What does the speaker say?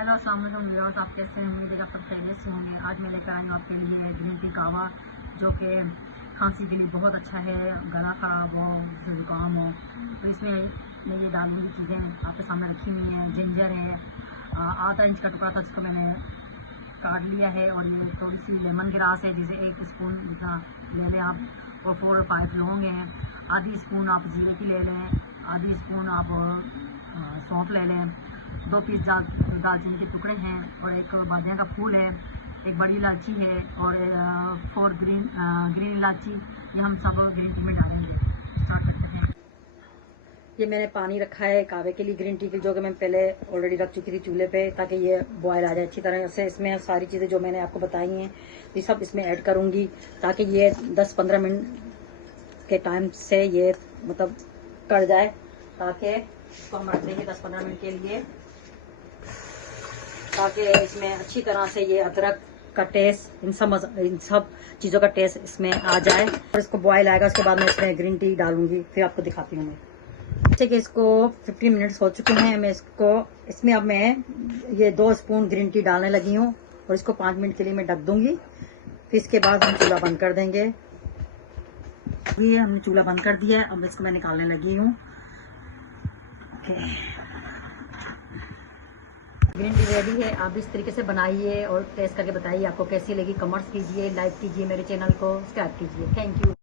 Hello अस्सलाम वालेकुम viewers, आप कैसे हैं? उम्मीद है आप सब खैरियत से होंगे। आज मैं लेकर आई हूँ आपके लिए ग्रीन टी कावा, जो कि खांसी के लिए बहुत अच्छा है। गला ख़राब हो, ज़ुकाम हो, तो इसमें मैं ये डालने की चीज़ें आपके सामने रखी हुई हैं। जिंजर है, आधा इंच का टुकड़ा था जिसको मैंने काट लिया है, और ये थोड़ी सी लेमन ग्रास है जिसे 1 स्पून जितना ले लें आप, और 4 और 5 लौंग हैं। आधी स्पून आप जीरे की ले लें, आधी स्पून आप सौंफ ले लें, 2 पीस दालचीनी के टुकड़े हैं, और एक बादिया का फूल है, एक बड़ी इलायची है, और 4 ग्रीन इलायची। ये हम सब ग्रीन टी में डालेंगे। स्टार्ट करते हैं। ये मैंने पानी रखा है कावे के लिए ग्रीन टी के, जो कि मैं पहले ऑलरेडी रख चुकी थी चूल्हे पे, ताकि ये बॉयल आ जाए अच्छी तरह से। इसमें सारी चीज़ें जो मैंने आपको बताई हैं ये सब इसमें ऐड करूँगी, ताकि ये 10-15 मिनट के टाइम से ये मतलब कट जाए, ताकि इसको हम रख देंगे 10-15 मिनट के लिए, ताकि इसमें अच्छी तरह से ये अदरक का टेस्ट, इन सब चीज़ों का टेस्ट इसमें आ जाए। और इसको बॉयल आएगा, उसके बाद मैं इसमें ग्रीन टी डालूंगी, फिर आपको दिखाती हूँ मैं। जैसे कि इसको 15 मिनट्स हो चुके हैं, मैं इसमें अब मैं ये 2 स्पून ग्रीन टी डालने लगी हूँ, और इसको 5 मिनट के लिए मैं ढक दूंगी। फिर इसके बाद हम चूल्हा बंद कर देंगे। ये हमने चूल्हा बंद कर दिया है, अब इसको मैं निकालने लगी हूँ। ग्रीन टी रेडी है। आप इस तरीके से बनाइए और टेस्ट करके बताइए आपको कैसी लगी। कमेंट्स कीजिए, लाइक कीजिए, मेरे चैनल को सब्सक्राइब कीजिए। Thank you.